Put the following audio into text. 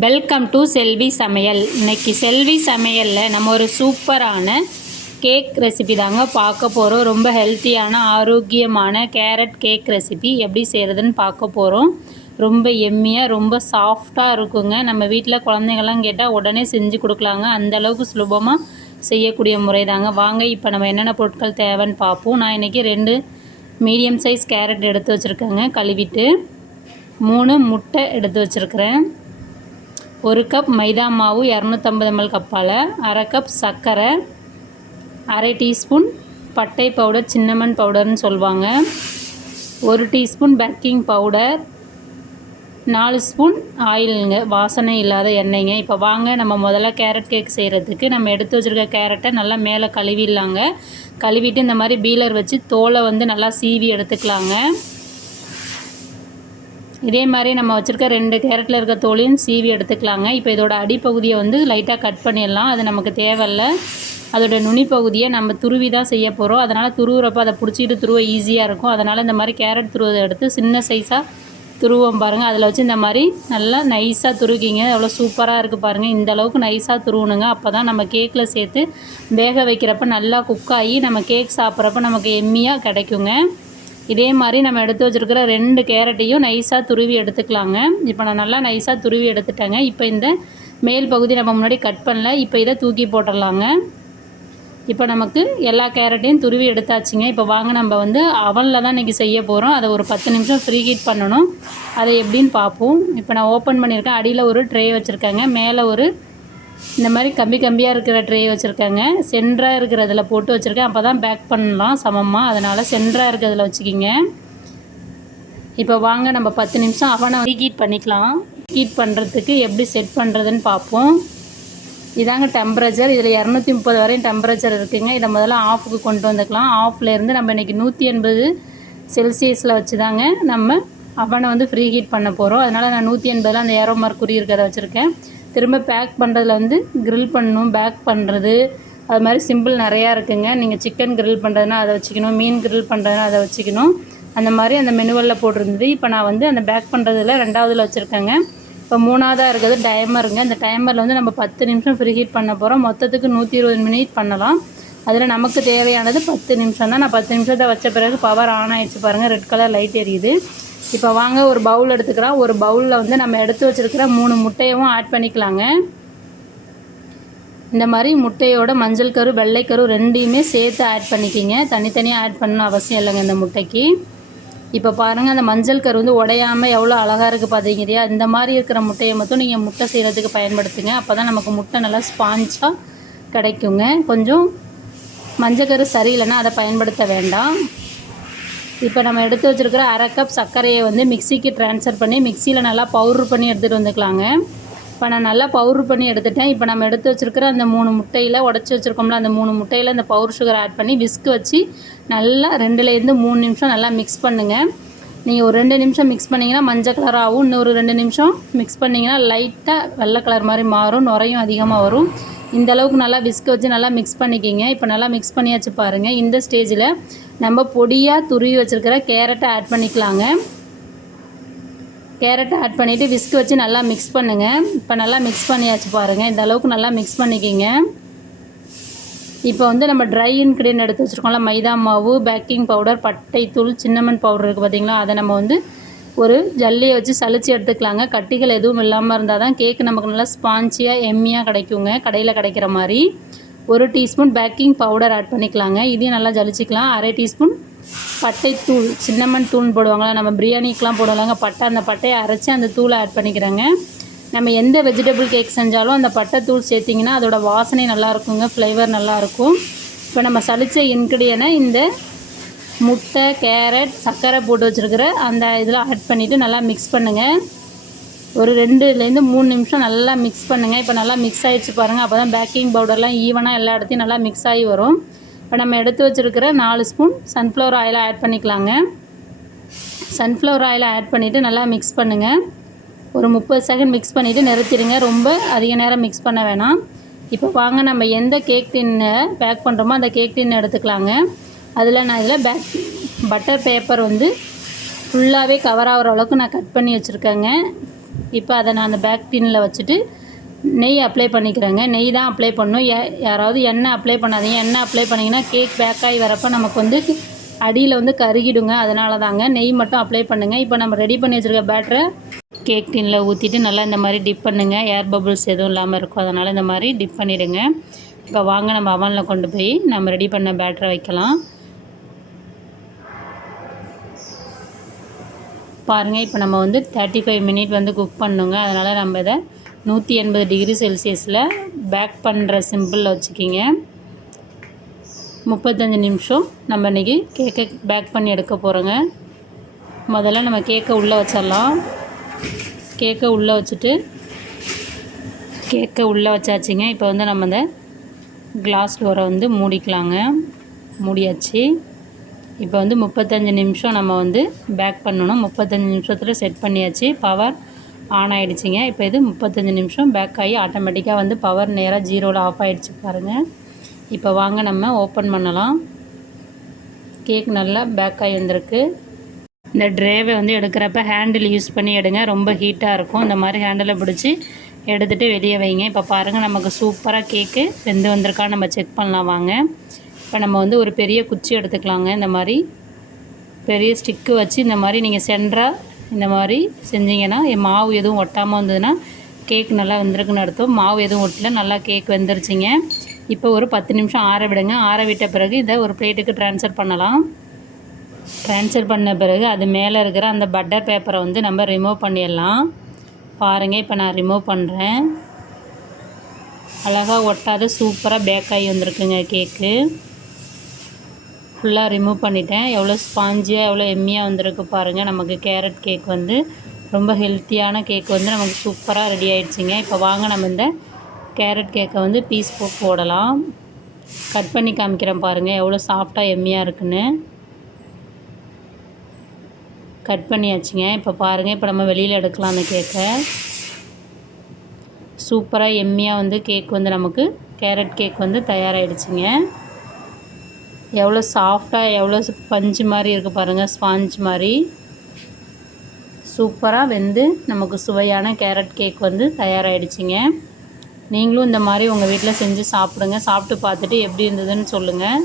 Welcome to செல்வி சமையல் இன்றைக்கி செல்வி சமையலில் நம்ம ஒரு சூப்பரான கேக் ரெசிபி தாங்க பார்க்க போகிறோம் ரொம்ப ஹெல்த்தியான ஆரோக்கியமான கேரட் கேக் ரெசிபி எப்படி செய்கிறதுன்னு பார்க்க போகிறோம் ரொம்ப எம்மியாக ரொம்ப சாஃப்டாக இருக்குங்க. நம்ம வீட்டில் குழந்தைங்கள்லாம் கேட்டால் உடனே செஞ்சு கொடுக்கலாங்க. அந்த அளவுக்கு சுலபமாக செய்யக்கூடிய முறை தாங்க. வாங்க இப்போ நம்ம என்னென்ன பொருட்கள் தேவைன்னு பார்ப்போம். நான் இன்றைக்கி ரெண்டு மீடியம் சைஸ் கேரட் எடுத்து வச்சுருக்கேங்க. கழுவிட்டு மூணு முட்டை எடுத்து வச்சுருக்கிறேன். ஒரு கப் மைதா மாவு இரநூத்தம்பது எம்எல் கப்பால் அரை கப் சர்க்கரை அரை டீஸ்பூன் பட்டை பவுடர் சின்னமன் பவுடர்னு சொல்லுவாங்க. ஒரு டீஸ்பூன் பேக்கிங் பவுடர் நாலு ஸ்பூன் ஆயிலுங்க வாசனை இல்லாத எண்ணெய்ங்க. இப்போ வாங்க நம்ம முதல்ல கேரட் கேக் செய்கிறதுக்கு நம்ம எடுத்து வச்சுருக்க கேரட்டை நல்லா மேலே கழுவிடலாங்க. கழுவிட்டு இந்த மாதிரி பீலர் வச்சு தோலை வந்து நல்லா சீவி எடுத்துக்கலாங்க. இதே மாதிரி நம்ம வச்சுருக்க ரெண்டு கேரட்டில் இருக்க தோலையும் சீவி எடுத்துக்கலாங்க. இப்போ இதோட அடிப்பகுதியை வந்து லைட்டாக கட் பண்ணிடலாம். அது நமக்கு தேவையில்ல. அதோட நுனி பகுதியை நம்ம துருவி தான் செய்ய போகிறோம் அதனால் துருவுறப்ப அதை பிடிச்சிட்டு துருவ ஈஸியாக இருக்கும். அதனால் இந்த மாதிரி கேரட் துருவதை எடுத்து சின்ன சைஸாக துருவம் பாருங்கள் அதில் வச்சு இந்த மாதிரி நல்லா நைஸாக துருக்கிங்க. எவ்வளோ சூப்பராக இருக்குது பாருங்கள் இந்த அளவுக்கு நைஸாக துருவணுங்க. அப்போ தான் நம்ம கேக்கில் சேர்த்து வேக வைக்கிறப்ப நல்லா குக் ஆகி நம்ம கேக் சாப்பிட்றப்ப நமக்கு எம்மியாக கிடைக்குங்க. இதே மாதிரி நம்ம எடுத்து வச்சுருக்கிற ரெண்டு கேரட்டையும் நைஸாக துருவி எடுத்துக்கலாங்க. இப்போ நான் நல்லா நைஸாக துருவி எடுத்துட்டேங்க. இப்போ இந்த மேல் பகுதி நம்ம முன்னாடி கட் பண்ணல இப்போ இதை தூக்கி போட்டுடலாங்க. இப்போ நமக்கு எல்லா கேரட்டையும் துருவி எடுத்தாச்சுங்க. இப்போ வாங்க நம்ம வந்து அவனில் தான் இன்றைக்கி செய்ய போகிறோம் அதை ஒரு பத்து நிமிஷம் ஃப்ரீ ஹீட் பண்ணணும். அதை எப்படின்னு பார்ப்போம். இப்போ நான் ஓப்பன் பண்ணியிருக்கேன். அடியில் ஒரு ட்ரே வச்சுருக்கேங்க. மேலே ஒரு இந்த மாதிரி கம்பி கம்பியாக இருக்கிற ட்ரே வச்சுருக்கேங்க. சென்டராக இருக்கிறதுல போட்டு வச்சுருக்கேன். அப்போ தான் பேக் பண்ணலாம் சமமாக அதனால் சென்டராக இருக்கிறதுல வச்சுக்கிங்க. இப்போ வாங்க நம்ம பத்து நிமிஷம் அவனை ஹீட் பண்ணிக்கலாம். ஹீட் பண்ணுறதுக்கு எப்படி செட் பண்ணுறதுன்னு பார்ப்போம். இதாங்க டெம்பரேச்சர் இதில் இரநூத்தி முப்பது வரையும் டெம்பரேச்சர் இருக்குங்க. இதை முதல்ல ஆஃபுக்கு கொண்டு வந்துக்கலாம். ஆஃப்லேருந்து நம்ம இன்றைக்கி நூற்றி எண்பது செல்சியஸில் வச்சு தாங்க நம்ம அவனை வந்து ஃப்ரீ ஹீட் பண்ண போகிறோம் அதனால் நான் நூற்றி எண்பதில் அந்த ஏரோ மார்க் குறி இருக்கிறத வச்சுருக்கேன். திரும்ப பேக் பண்ணுறதுல வந்து க்ரில் பண்ணணும் பேக் பண்ணுறது அது மாதிரி சிம்பிள் நிறையா இருக்குங்க. நீங்கள் சிக்கன் க்ரில் பண்ணுறதுனா அதை வச்சுக்கணும் மீன் க்ரில் பண்ணுறதுனா அதை வச்சுக்கணும். அந்த மாதிரி அந்த மெனுவலில் போட்டிருந்தது. இப்போ நான் வந்து அந்த பேக் பண்ணுறதுல ரெண்டாவதில் வச்சுருக்கேங்க. இப்போ மூணாவதாக இருக்கிறது டைமருங்க அந்த டைமரில் வந்து நம்ம பத்து நிமிஷம் ஃப்ரீ ஹீட் பண்ண போகிறோம் மொத்தத்துக்கு நூற்றி இருபது மினிட் பண்ணலாம். அதில் நமக்கு தேவையானது பத்து நிமிஷம் தான். நான் பத்து நிமிஷத்தை வச்ச பிறகு பவர் ஆன் ஆகிடுச்சு பாருங்கள் ரெட் கலர் லைட் எரியுது. இப்போ வாங்க ஒரு பவுல் எடுத்துக்கிறோம். ஒரு பவுலில் வந்து நம்ம எடுத்து வச்சுருக்கிற மூணு முட்டையவும் ஆட் பண்ணிக்கலாங்க. இந்த மாதிரி முட்டையோட மஞ்சள் கரு வெள்ளைக்கரு ரெண்டையுமே சேர்த்து ஆட் பண்ணிக்கிங்க. தனித்தனியாக ஆட் பண்ணணும் அவசியம் இல்லைங்க இந்த முட்டைக்கு. இப்போ பாருங்கள் அந்த மஞ்சள் கரு வந்து உடையாமல் எவ்வளோ அழகாக இருக்குது பார்த்தீங்கறியா இந்த மாதிரி இருக்கிற முட்டையை மட்டும் நீங்கள் முட்டை செய்கிறதுக்கு பயன்படுத்துங்க. அப்போ தான் நமக்கு முட்டை நல்லா ஸ்பாஞ்சாக கிடைக்குங்க. கொஞ்சம் மஞ்சள் கரு சரியில்லைன்னா அதை பயன்படுத்த வேண்டாம். இப்போ நம்ம எடுத்து வச்சுருக்கிற அரை கப் சர்க்கரையை வந்து மிக்சிக்கு ட்ரான்ஸ்ஃபர் பண்ணி மிக்சியில் நல்லா பவுட்ரு பண்ணி எடுத்துகிட்டு வந்துக்கலாங்க. இப்போ நான் நல்லா பவுட்ரு பண்ணி எடுத்துட்டேன். இப்போ நம்ம எடுத்து வச்சுருக்கிற அந்த மூணு முட்டையில் உடச்சி வச்சுருக்கோம்ல அந்த மூணு முட்டையில் அந்த பவுடர் சுகர் ஆட் பண்ணி விஸ்க் வச்சு நல்லா ரெண்டுலேருந்து மூணு நிமிஷம் நல்லா மிக்ஸ் பண்ணுங்கள் நீங்கள் ஒரு ரெண்டு நிமிஷம் மிக்ஸ் பண்ணிங்கன்னா மஞ்சள் கலர் ஆகும் இன்னொரு ரெண்டு நிமிஷம் மிக்ஸ் பண்ணிங்கன்னா லைட்டாக வெள்ளை கலர் மாதிரி மாறும் நுரையும் அதிகமாக வரும். இந்த அளவுக்கு நல்லா விஸ்க் வச்சு நல்லா மிக்ஸ் பண்ணிக்கிங்க. இப்போ நல்லா மிக்ஸ் பண்ணியாச்சு பாருங்கள் இந்த ஸ்டேஜில் நம்ம பொடியாக துருவி வச்சுருக்கிற கேரட்டை ஆட் பண்ணிக்கலாங்க. கேரட்டை ஆட் பண்ணிவிட்டு விஸ்க் வச்சு நல்லா மிக்ஸ் பண்ணுங்கள் இப்போ நல்லா மிக்ஸ் பண்ணியாச்சு பாருங்கள் இந்த அளவுக்கு நல்லா மிக்ஸ் பண்ணிக்கிங்க. இப்போ வந்து நம்ம ட்ரை இன்க்ரீடியன்ட் எடுத்து வச்சுருக்கோம்ல மைதா மாவு பேக்கிங் பவுடர் பட்டை தூள் சின்னமன் பவுடர் இருக்குது பார்த்தீங்களா அதை நம்ம வந்து ஒரு ஜல்லியை வச்சு சளிச்சு எடுத்துக்கலாங்க. கட்டிகள் எதுவும் இல்லாமல் இருந்தால் தான் கேக்கு நமக்கு நல்லா ஸ்பான்ச்சியாக எம்மியாக கிடைக்குங்க. கடையில் கிடைக்கிற மாதிரி ஒரு டீஸ்பூன் பேக்கிங் பவுடர் ஆட் பண்ணிக்கலாங்க. இதையும் நல்லா ஜலிச்சிக்கலாம். அரை டீஸ்பூன் பட்டை தூள் சின்னமன் தூள் போடுவாங்களா நம்ம பிரியாணிக்கெலாம் போடுவாங்க பட்டை அந்த பட்டையை அரைச்சி அந்த தூளை ஆட் பண்ணிக்கிறேங்க. நம்ம எந்த வெஜிடபிள் கேக் செஞ்சாலும் அந்த பட்டை தூள் சேர்த்திங்கன்னா அதோட வாசனை நல்லாயிருக்குங்க ஃப்ளேவர் நல்லாயிருக்கும். இப்போ நம்ம சளிச்ச இன்க்ரீடியனை இந்த முட்டை கேரட் சர்க்கரை போட்டு வச்சுருக்கிற அந்த இதில் ஆட் பண்ணிவிட்டு நல்லா மிக்ஸ் பண்ணுங்கள் ஒரு ரெண்டுலேருந்து மூணு நிமிஷம் நல்லா மிக்ஸ் பண்ணுங்கள் இப்போ நல்லா மிக்ஸ் ஆகிடுச்சு பாருங்கள் அப்போ தான் பேக்கிங் பவுடர்லாம் ஈவனாக எல்லா இடத்தையும் நல்லா மிக்ஸ் ஆகி வரும். இப்போ நம்ம எடுத்து வச்சுருக்கிற நாலு ஸ்பூன் சன்ஃப்ளவர் ஆயிலை ஆட் பண்ணிக்கலாங்க. சன்ஃப்ளவர் ஆயிலை ஆட் பண்ணிவிட்டு நல்லா மிக்ஸ் பண்ணுங்கள் ஒரு முப்பது செகண்ட் மிக்ஸ் பண்ணிவிட்டு நிறுத்திடுங்க. ரொம்ப அதிக நேரம் மிக்ஸ் பண்ண வேணாம். இப்போ வாங்க நம்ம எந்த கேக் டின்னை பேக் பண்ணுறோமோ அந்த கேக் டின் எடுத்துக்கலாங்க. அதில் நான் இதில் பேக் பட்டர் பேப்பர் வந்து ஃபுல்லாகவே கவர் ஆகிற அளவுக்கு நான் கட் பண்ணி வச்சுருக்கேங்க. இப்போ அதை நான் அந்த பேக் டின்னில் வச்சுட்டு நெய் அப்ளை பண்ணிக்கிறேங்க. நெய் தான் அப்ளை பண்ணணும். யாராவது எண்ணெய் அப்ளை பண்ணாதீங்க. எண்ணெய் அப்ளை பண்ணிங்கன்னா கேக் பேக் ஆகி வரப்போ நமக்கு வந்து அடியில் வந்து கருகிடுங்க. அதனால தாங்க நெய் மட்டும் அப்ளை பண்ணுங்கள் இப்போ நம்ம ரெடி பண்ணி வச்சுருக்க பேட்டரை கேக் டின்னில் ஊற்றிட்டு நல்லா இந்த மாதிரி டிப் பண்ணுங்கள் ஏர் பபுள்ஸ் எதுவும் இல்லாமல் இருக்கும். அதனால் இந்த மாதிரி டிப் பண்ணிவிடுங்க இப்போ வாங்க நம்ம அவனில் கொண்டு போய் நம்ம ரெடி பண்ண பேட்டரை வைக்கலாம். பாருங்கள் இப்போ நம்ம வந்து தேர்ட்டி ஃபைவ் மினிட் வந்து குக் பண்ணுங்க. அதனால் நம்ம இதை நூற்றி எண்பது டிகிரி செல்சியஸில் பேக் பண்ணுற சிம்பிளில் வச்சுக்கிங்க. முப்பத்தஞ்சு நிமிஷம் நம்ம இன்றைக்கி கேக்கை பேக் பண்ணி எடுக்க போகிறோங்க முதல்ல நம்ம கேக்கை உள்ளே வச்சிடலாம். கேக்கை உள்ளே வச்சுட்டு கேக்கை உள்ளே வச்சாச்சுங்க. இப்போ வந்து நம்ம இந்த கிளாஸ் டோரை வந்து மூடிக்கலாங்க. மூடியாச்சு. இப்போ வந்து முப்பத்தஞ்சு நிமிஷம் நம்ம வந்து பேக் பண்ணணும். முப்பத்தஞ்சு நிமிஷத்தில் செட் பண்ணியாச்சு. பவர் ஆன் ஆகிடுச்சிங்க இப்போ இது முப்பத்தஞ்சு நிமிஷம் பேக் ஆகி ஆட்டோமேட்டிக்காக வந்து பவர் நேராக ஜீரோவில் ஆஃப் ஆகிடுச்சு பாருங்கள் இப்போ வாங்க நம்ம ஓப்பன் பண்ணலாம். கேக் நல்லா பேக் ஆகி வந்திருக்கு. இந்த ட்ரேவை வந்து எடுக்கிறப்ப ஹேண்டில் யூஸ் பண்ணி எடுங்க. ரொம்ப ஹீட்டாக இருக்கும். இந்த மாதிரி ஹேண்டிலை பிடிச்சி எடுத்துகிட்டு வெளியே வைங்க. இப்போ பாருங்கள் நமக்கு சூப்பராக கேக்கு வெந்து வந்திருக்கான்னு நம்ம செக் பண்ணலாம் வாங்க. இப்போ நம்ம வந்து ஒரு பெரிய குச்சி எடுத்துக்கலாங்க. இந்த மாதிரி பெரிய ஸ்டிக்கு வச்சு இந்த மாதிரி நீங்கள் சென்டராக இந்த மாதிரி செஞ்சீங்கன்னா மாவு எதுவும் ஒட்டாமல் வந்ததுன்னா கேக் நல்லா வந்திருக்குன்னு அர்த்தம். மாவு எதுவும் ஒட்டல நல்லா கேக் வெந்துருச்சிங்க. இப்போ ஒரு பத்து நிமிஷம் ஆற விடுங்க. ஆற விட்ட பிறகு இதை ஒரு பிளேட்டுக்கு ட்ரான்ஸ்ஃபர் பண்ணலாம். ட்ரான்ஸ்ஃபர் பண்ண பிறகு அது மேலே இருக்கிற அந்த பட்டர் பேப்பரை வந்து நம்ம ரிமூவ் பண்ணிடலாம். பாருங்கள் இப்போ நான் ரிமூவ் பண்ணுறேன் அழகாக ஒட்டாத சூப்பராக பேக் ஆகி வந்திருக்குங்க கேக்கு ஃபுல்லாக ரிமூவ் பண்ணிட்டேன். எவ்வளோ ஸ்பாஞ்சியாக எவ்வளோ எம்மியாக வந்திருக்கு பாருங்கள் நமக்கு கேரட் கேக் வந்து ரொம்ப ஹெல்த்தியான கேக் வந்து நமக்கு சூப்பராக ரெடி ஆகிடுச்சிங்க இப்போ வாங்க நம்ம இந்த கேரட் கேக்கை வந்து பீஸ் போடலாம். கட் பண்ணி காமிக்கிறேன் பாருங்கள் எவ்வளோ சாஃப்டாக எம்மியாக இருக்குன்னு. கட் பண்ணியாச்சுங்க. இப்போ பாருங்கள் இப்போ நம்ம வெளியில் எடுக்கலாம் அந்த கேக்கை சூப்பராக எம்மியாக வந்து கேக் வந்து நமக்கு கேரட் கேக் வந்து தயாராகிடுச்சுங்க எவ்வளோ சாஃப்டாக எவ்வளோ பஞ்சு மாதிரி இருக்குது பாருங்கள் ஸ்பாஞ்ச் மாதிரி. சூப்பராக வெந்து நமக்கு சுவையான கேரட் கேக் வந்து தயாராகிடுச்சிங்க நீங்களும் இந்த மாதிரி உங்கள் வீட்டில் செஞ்சு சாப்பிடுங்க. சாப்பிட்டு பார்த்துட்டு எப்படி இருந்ததுன்னு சொல்லுங்கள்